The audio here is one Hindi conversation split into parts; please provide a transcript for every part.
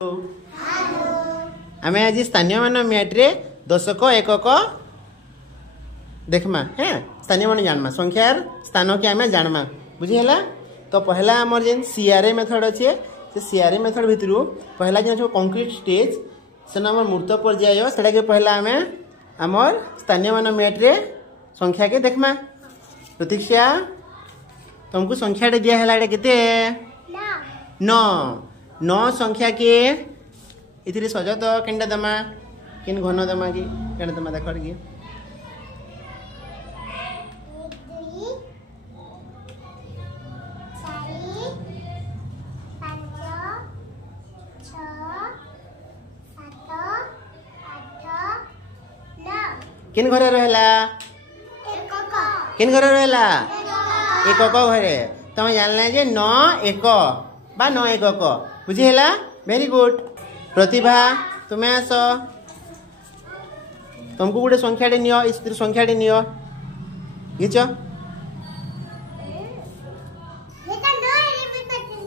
आम आज स्थानीय मान मैट्रे दशक एकक देखमा है स्थानीय मान जानमा संख्यार स्थान के आम जानमा बुझीगला। तो पहला आमर जेन सीआरए मेथड अच्छे से सीआरए मेथड भितर पहला जो कंक्रीट स्टेज से मूर्त पर्याय से पहला आम आमर स्थानीय मान मैट्रे संख्या के देखमा। प्रतीक्षा तुमको संख्या दिया केते 9 9 संख्या के इतने सज तो केनटा दमा किन घन दमा कि केन दमा देख कि किन घर रहला किन घर रहला एकक घरे तुम जानला जे 9 1 बा 9 एकक बुझीगला। Very good. प्रतिभा तुम्हें आस तुमको गोटे संख्या नियो संख्या नियो घिच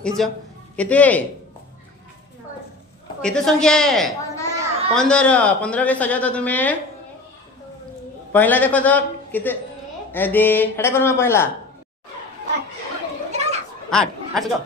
घिच केते केते संख्या है 15 15 के सजा तो तुम्हें पहला देखो तो केते दे हटा करमा पहला 8 8 सजा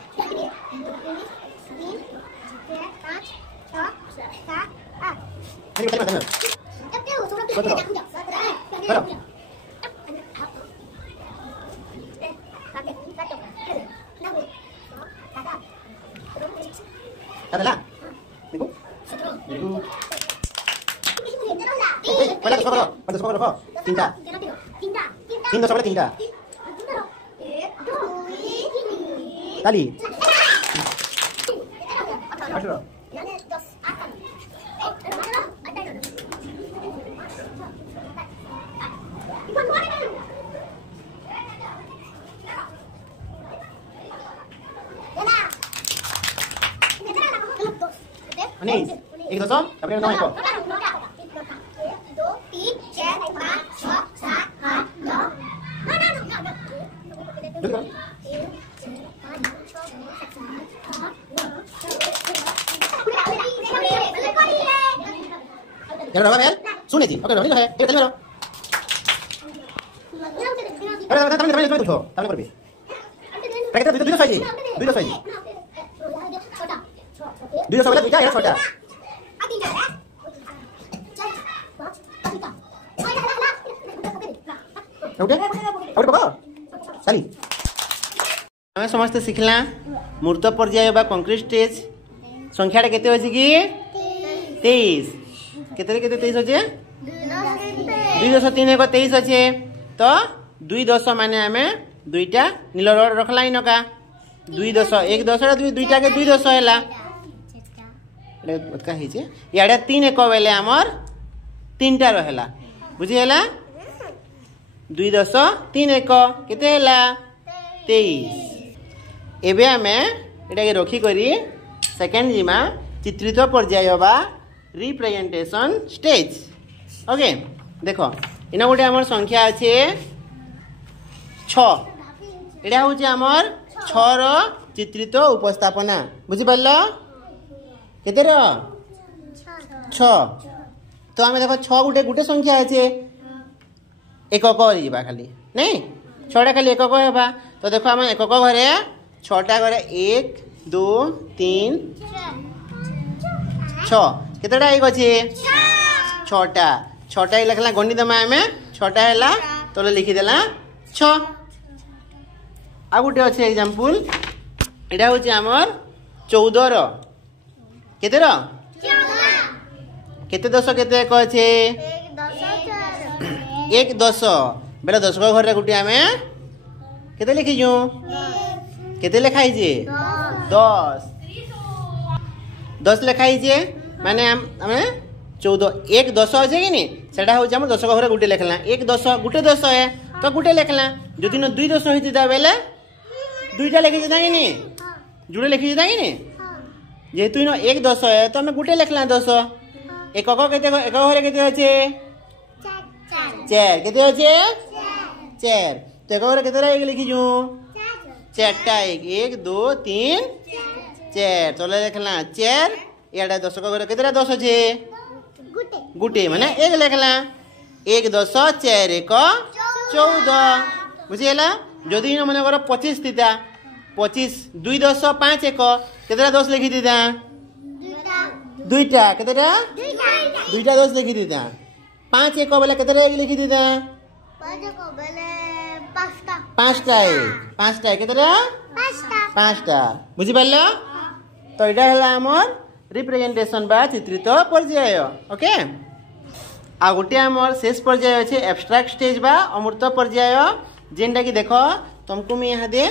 एक दो अपने 9 को सुने थी ओके है एक चलो अरे तमने पूछो तमने कर भी पैकेट दुई साइज दुई वाला दुईटा है छोटा ओके और बाबा चली हमें समस्त सिखला मूर्त पर्याय बा कंक्रीट स्टेज संख्याटा केते होछि कि 23 केते केते 23 होचे 2.3 को 23 होचे। तो 2 माने हमें दुईटा नील रड रखला इनका 2 1 दुईटा के 2 हैला का हिचे याडे 3 एक बेले हमर 3टा रहला बुझीला 2 3 1 केते हैला 23। एबे हमें एटा के रखी करी सेकंड जिमा चित्रित पर्याय बा रिप्रेजेंटेशन स्टेज। ओके देखो इना गोटे हमर संख्या আছে 6 एटा होचे हमर 6 रो चित्रित उपस्थापना बुझी पारलो केते रो 6। तो हमें देखो 6 गोटे गोटे संख्या আছে एकक जीवा खाली नहीं 6टा खाली एकक हेबा। तो देखो हम एकक घरे 6टा घरे 1 2 3 6 केतेटा एक अछि 6टा 6टा लिखला गणि दमा हमें 6टा हैला तो लिखि देला 6। आ गुटे अछि एग्जांपल एटा होछि हमर 14 रो केते रो 14 केते 10 केते एक अछि 1 10 बेला 10 को घर रे गुटी हमें केते लिखि जू केते लिखाई जे 10 लिखाई जे माने हमें 14 1 10 अछि कि नहीं सेटा होछि हम 10 को घर गुटे लिखला 1 10 गुटे 10 है तो गुटे लिखला जदि न 2 10 होइति दा बेले दुईटा लिखि जता कि नहीं जुड़े लिखि जता कि नहीं जेतु न 1 10 है तो हमें गुटे लिखला 10 एक केते एक घरे केते होछि 4 केते होछि 4 तो एक घरे केते एक लिखि जू 4टा 1 1 2 3 4 चलो देखना 4 इडे दशक घर केतटा 10 अच्छे गुटे माने 1 लिखला 1 10 4 1 14 बुझीला जदि इन मन कर 25 थीता 25 2 10 5 1 केतटा 10 लिखि दीता दुईटा केतटा दुईटा 10 लिखि दीता 5 1 बेले केतटा 1 लिखि दीता 5 1 बेले 5टा 5टा केतटा 5टा बुझी पारलो तो इडा हला हमर रिप्रेजेंटेशन बा चित्रित पर्याय ओके आ गोटे हमर शेष पर्याय अछि एब्स्ट्रैक्ट स्टेज बा अमूर्त पर्याय जेनटा कि देखो तुमको मैं यहाँ दे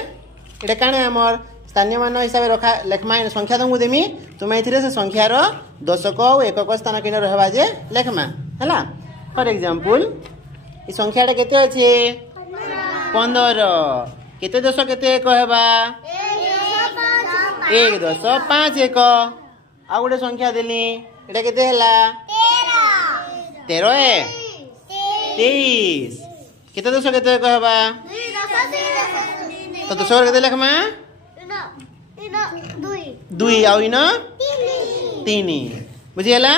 एटा काने हमर स्थानीय मान हिसाब रखा लेखमा संख्या तुमको देमी तुम एथिरे से संख्या रो दशक और एकक स्थान किन रहबा जे लेखमा हला फॉर एग्जांपल ई संख्याटा केते अछि 15 केते दशक केते कहबा 1 10 5 1 आ गोटे संख्या देली एटा केते हला 13 23 केते दशक केते कहबा तो दशक केते लेखमा 2 आउ इन 3 बुझियला।